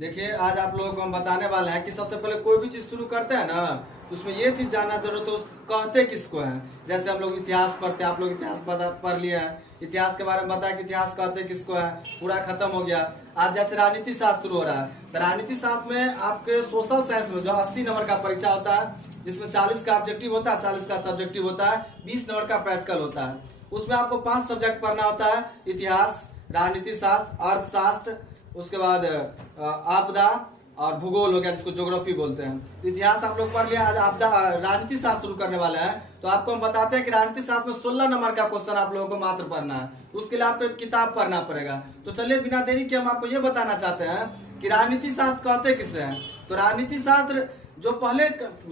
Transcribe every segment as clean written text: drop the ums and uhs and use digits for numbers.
देखिए, आज आप लोगों को हम बताने वाले हैं कि सबसे पहले कोई भी चीज़ शुरू करते हैं ना, तो उसमें ये चीज़ जानना जरूरत है कहते किसको है। जैसे हम लोग इतिहास पढ़ते हैं, आप लोग इतिहास पढ़ लिए हैं, इतिहास के बारे में बताया कि इतिहास कहते किसको है, पूरा खत्म हो गया। आज जैसे राजनीति शास्त्र हो रहा है, तो राजनीति शास्त्र में आपके सोशल साइंस में जो 80 नंबर का परीक्षा होता है, जिसमें 40 का ऑब्जेक्टिव होता है, 40 का सब्जेक्टिव होता है, 20 नंबर का प्रैक्टिकल होता है। उसमें आपको 5 सब्जेक्ट पढ़ना होता है: इतिहास, राजनीति शास्त्र, अर्थशास्त्र, उसके बाद आपदा और भूगोल हो गया, जिसको ज्योग्राफी बोलते हैं। इतिहास आप लोग पढ़ लिया। आज आपदा राजनीति शास्त्र शुरू करने वाले हैं, तो आपको हम बताते हैं कि राजनीति शास्त्र में 16 नंबर का क्वेश्चन आप लोगों को मात्र पढ़ना है। उसके लिए आपको एक किताब पढ़ना पड़ेगा। तो चलिए, बिना देरी के हम आपको ये बताना चाहते हैं कि राजनीति शास्त्र कहते किसे हैं। तो राजनीति शास्त्र जो पहले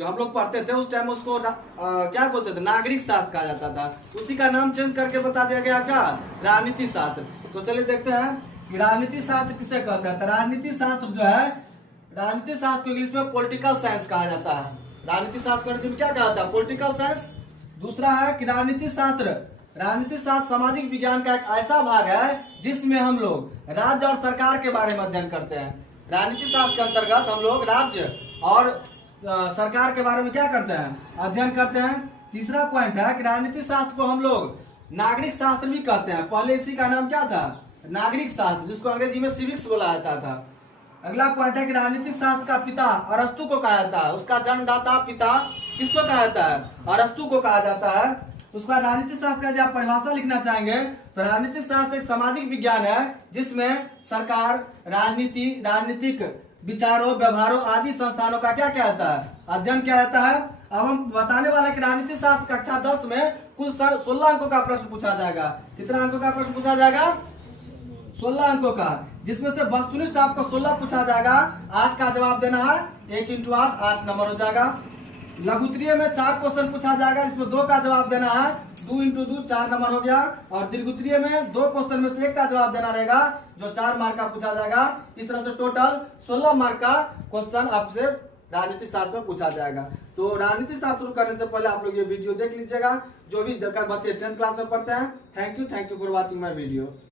हम लोग पढ़ते थे, उस टाइम उसको क्या बोलते थे, नागरिक शास्त्र कहा जाता था। उसी का नाम चेंज करके बता दिया गया क्या, राजनीति शास्त्र। तो चलिए देखते हैं कि राजनीति शास्त्र किसे कहते हैं। तो राजनीति शास्त्र जो है, राजनीति शास्त्र को इंग्लिश में पॉलिटिकल साइंस कहा जाता है। राजनीति शास्त्र को अंग्रेजी में क्या कहा जाता है, पॉलिटिकल साइंस। दूसरा है कि राजनीति शास्त्र सामाजिक विज्ञान का एक ऐसा भाग है जिसमें हम लोग राज्य और सरकार के बारे में अध्ययन करते हैं। राजनीति शास्त्र के अंतर्गत हम लोग राज्य और सरकार के बारे में क्या करते हैं, अध्ययन करते हैं। तीसरा पॉइंट है कि राजनीति शास्त्र को हम लोग नागरिक शास्त्र भी कहते हैं। पहले इसी का नाम क्या था, नागरिक शास्त्र, जिसको अंग्रेजी में सिविक्स बोला जाता था। अगला पॉइंट है कि राजनीतिक शास्त्र का पिता अरस्तु को कहा जाता है। उसका जन्मदाता पिता किसको कहा जाता है, अरस्तु को कहा जाता है। उसका राजनीतिक शास्त्र का यदि आप परिभाषा लिखना चाहेंगे, तो राजनीतिक शास्त्र एक सामाजिक विज्ञान है जिसमें सरकार, राजनीति, राजनीतिक विचारों, व्यवहारों आदि संस्थानों का क्या जाता है, अध्ययन किया जाता है। अब हम बताने वाले कि राजनीति शास्त्र कक्षा 10 में कुल 16 अंकों का प्रश्न पूछा जाएगा। कितना अंकों का प्रश्न पूछा जाएगा, 16 अंकों का, जिसमें से वस्तुनिष्ठ आपको 16 पूछा जाएगा। 8 का जवाब देना है, 1 × 8 8 नंबर हो जाएगा। लघुत्तरीय में 4 क्वेश्चन पूछा जाएगा, इसमें 2 का जवाब देना है, 2 × 2 4 नंबर हो गया। और दीर्घोत्तरीय में 2 क्वेश्चन में से 1 का जवाब देना रहेगा, जो 4 मार्क का पूछा जाएगा। इस तरह से टोटल 16 मार्क का क्वेश्चन आपसे राजनीति शास्त्र में पूछा जाएगा। तो राजनीति शास्त्र शुरू करने से पहले आप लोग ये वीडियो देख लीजिएगा, जो भी बच्चे 10th क्लास में पढ़ते हैं। Thank you for watching my video.